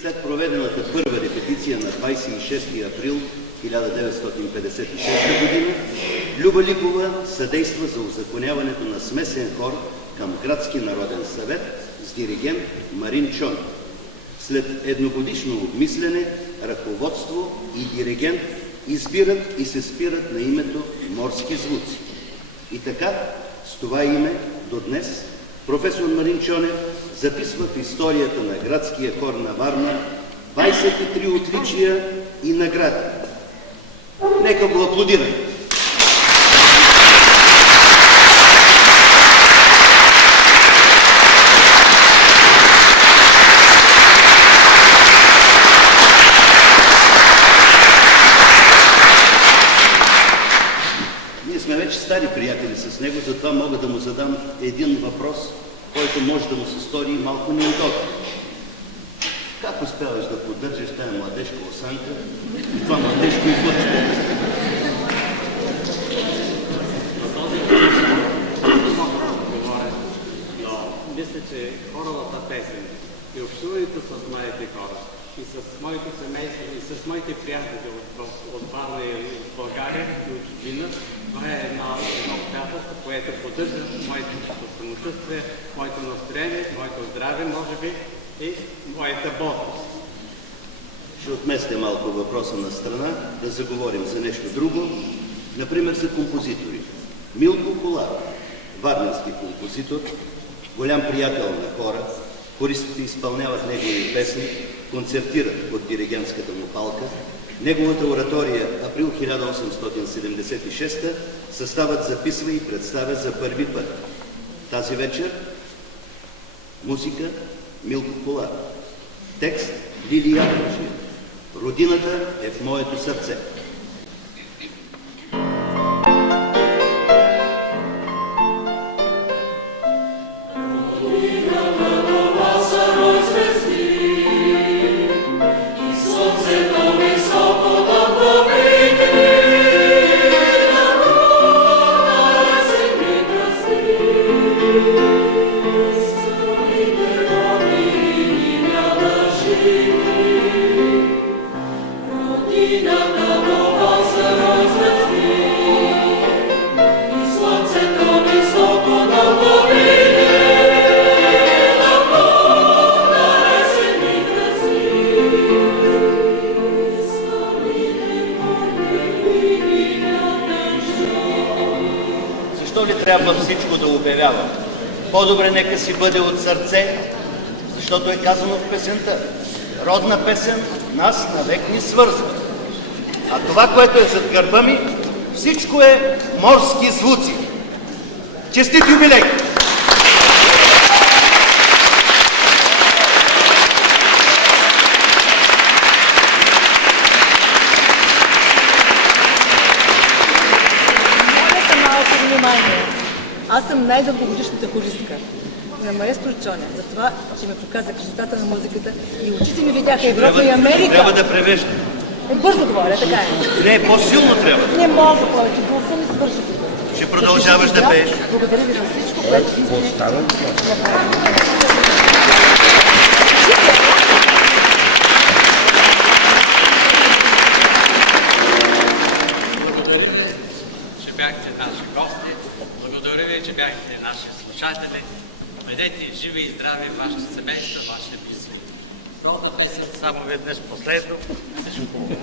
След проведената първа репетиция на 26 април 1956 година, Люба Ликова съдейства за узаконяването на смесен хор към Градски народен съвет с диригент Марин Чонев. След едногодишно обмислене, ръководство и диригент избират и се спират на името Морски звуци. И така, с това име до днес, професор Марин Чонев записва в историята на градския хор на Варна 23 отличия и награди. Нека го аплодираме! Ние сме вече стари приятели с него, затова мога да му задам един въпрос, който може да му се стори малко неудобно. Как успяваш да поддържаш тая младежка осанка и това младежко излъчване? На този въпрос мога да отговоря, но мисля, че хоровата песен и общуването с младите хора и с моите семейства и с моите приятели от Варна и от България и от чужбина, това е едно обстоятелство, което поддържа моето самочувствие, моето настроение, моето здраве, може би, и моята бодрост. Ще отместя малко въпроса на страна, да заговорим за нещо друго, например за композиторите. Милко Коларов, варненски композитор, голям приятел на хора, хористите изпълняват негови песни, концертират под диригентската му палка. Неговата оратория април 1876 съставът записва и представя за първи път. Тази вечер музика Милко Коларов. Текст Лилия Яковлева. Родината е в моето сърце. Защо ли трябва всичко да обявява? По-добре нека си бъде от сърце, защото е казано в песента. Родна песен нас навек ни свързва. А това, което е зад гърба ми, всичко е морски звуци. Честит юбилей! Аз съм най-дългогодишната хористка на маестро Чонев. Затова ще ме показа красотата на музиката и очите ми видяха Европа и Америка. Трябва да превежда. Бързо говоря, така е. Не, по-силно трябва. Не мога повече, гласа ми свърши тук. Ще продължаваш да пееш. Благодаря ви за всичко, което сте направили. Благодаря ви, че бяхте наши гости. Благодаря ви, че бяхте наши слушатели. Бъдете живи и здрави вашите семейства, вашите близки. Долна песен само веднъж последно. Всичко хубаво.